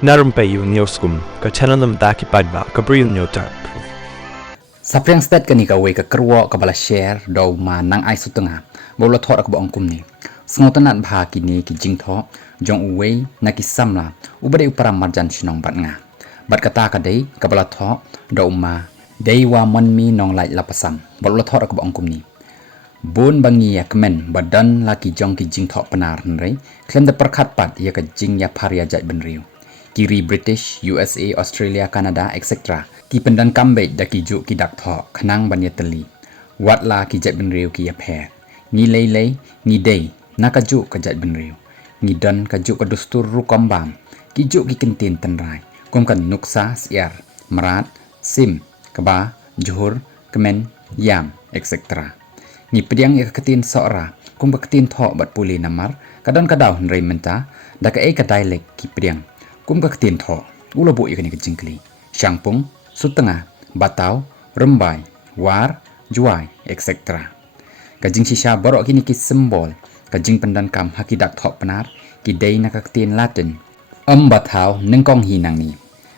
Narumpayu Nioskum, Kachananam Daki Padba, Gabriel Nyotarp. Sapriang stat kani ka we ka kerwa ka bala share daw ma nang ai sutenga bola thor ka ba ongkum ni sngotanan bha kini ki jingtho jong uwe na ki samla ubade upara marjan chinong bat nga bat kata ka dei ka bala tho daw ma dei wa mon mi nong lai lapasam bola thor ka ba ongkum ni bun bangi ya kemen badan laki jong ki jingtho panar nrei klem da perkhat pat ya ka jing ya pharia jai benriu kiri British, USA, Australia, Canada, etc. Ki pendan kambej da ki juk ki dak thok khnang ban yatali. Wat la ki jat ben riu ki ya phe. Ni lei ni dei na ka juk ka jat ben riu. Ni dan ka juk ka dustur ru kombam. Ki juk ki kentin tan rai. Kum kan nuksa siar, merat, sim, keba, juhur, kemen, yam, etc. Ni pediang ya ketin sora. Kum ka ketin thok bat puli namar. Kadon kadau nrei menta da ka ka dialect ki pediang. Kum ka ketin tho ulo bo ikani kejingkli syangpung sutengah batau rembai war juai etc. Kajing sisa borok kini ki simbol kajing pendan kam hakidak tho penar ki dei na ka ketin latin batau nengkong hinang ni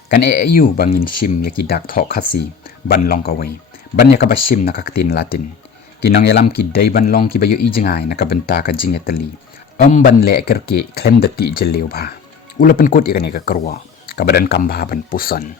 kan eu bangin sim ya ki dak tho khasi ban long ka we ban ya ka basim na ka ketin latin kinong yalam ki dei ban long ki bayu ijengai na ka benta kajing yatali ban le kerke klem dati jeleu ba ulapan kot ikan ka kerwa kabadan kambah ban pusan